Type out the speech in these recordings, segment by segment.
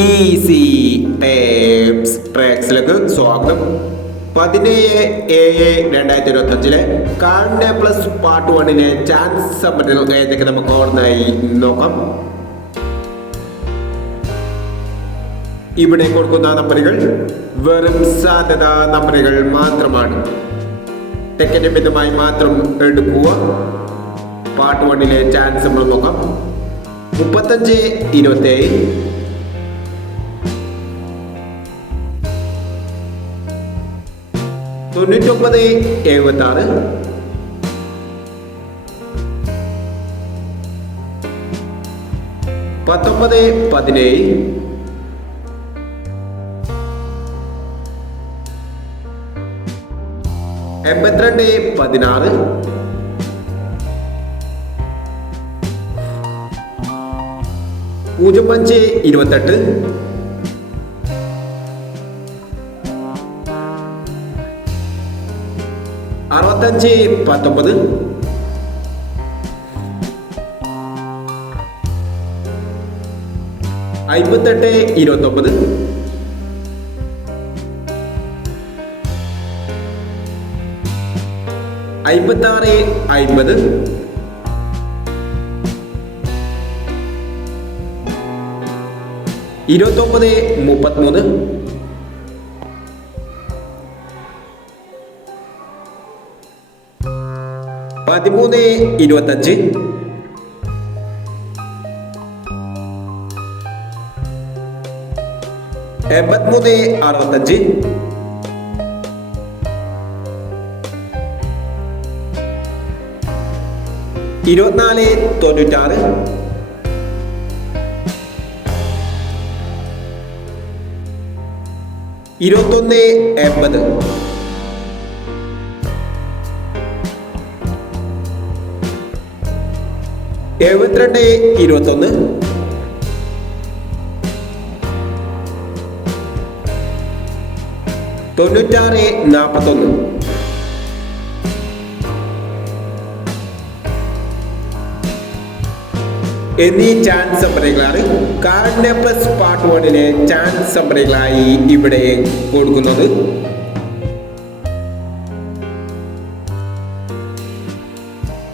Easy tapes ട്രാക്സിലേക്ക് സ്വാഗതം. പതിനേഴ് ഏഴ് രണ്ടായിരത്തി ഇരുപത്തി അഞ്ചിലെ കാണ്ട പ്ലസ് പാർട്ട് വണ്ണിനെ ചാൻസ് ഏതൊക്കെ നമുക്ക് ഓർമ്മയായി നോക്കാം. ഇവിടെ കൊടുക്കുന്ന നമ്പറുകൾ വെറും സാധ്യത നമ്പറുകൾ മാത്രമാണ്. ടെക്കറ്റ് മിതമായി മാത്രം എടുക്കുക. പാർട്ട് വണ്ണിലെ ചാൻസ് നമ്മൾ നോക്കാം. മുപ്പത്തഞ്ച് ഇരുപത്തേഴ് തൊണ്ണൂറ്റൊമ്പത് എഴുപത്തി ആറ് പത്തൊമ്പത് പതിനേഴ്. എൺപത്തിരണ്ട് പതിനാറ്. പൂജ്യം അഞ്ച് ഇരുപത്തെട്ട്. അറുപത്തഞ്ച് പത്തൊമ്പത്. അമ്പത്തെട്ട് ഇരുപത്തൊമ്പത്. അമ്പത്തി ആറ് അമ്പത് ഇരുപത്തൊമ്പത് മുപ്പത്തിമൂന്ന്. പതിമൂന്ന് ഇരുപത്തഞ്ച്. എൺപത്തിമൂന്ന് അറുപത്തഞ്ച്. ഇരുപത്തിനാല് തൊണ്ണൂറ്റാറ്. ഇരുപത്തൊന്ന് എൺപത്. എഴുപത്തിരണ്ട് ഇരുപത്തൊന്ന്. തൊണ്ണൂറ്റാറ് നാൽപ്പത്തൊന്ന് എന്നീ ചാൻസ് സംഭരങ്ങളാണ് കാർഡിന്റെ പ്ലസ് പാർട്ട് വണ്ണിന് ചാൻസ് സംഭരങ്ങളായി ഇവിടെ കൊടുക്കുന്നത്.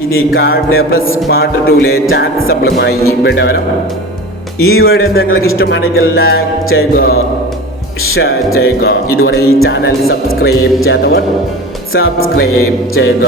ഇനി കാർഡിന്റെ പ്ലസ് പാർട്ട് ടൂലെ ചാറ്റ് സബ്ലമായി ഇവിടെ വരാം. ഈ വീഡിയോ നിങ്ങൾക്ക് ഇഷ്ടമാണെങ്കിൽ ലൈക്ക് ചെയ്യുക ഷെയർ ചെയ്യുക. ഇതുവരെ ഈ ചാനൽ സബ്സ്ക്രൈബ് ചെയ്തവർ സബ്സ്ക്രൈബ് ചെയ്യുക.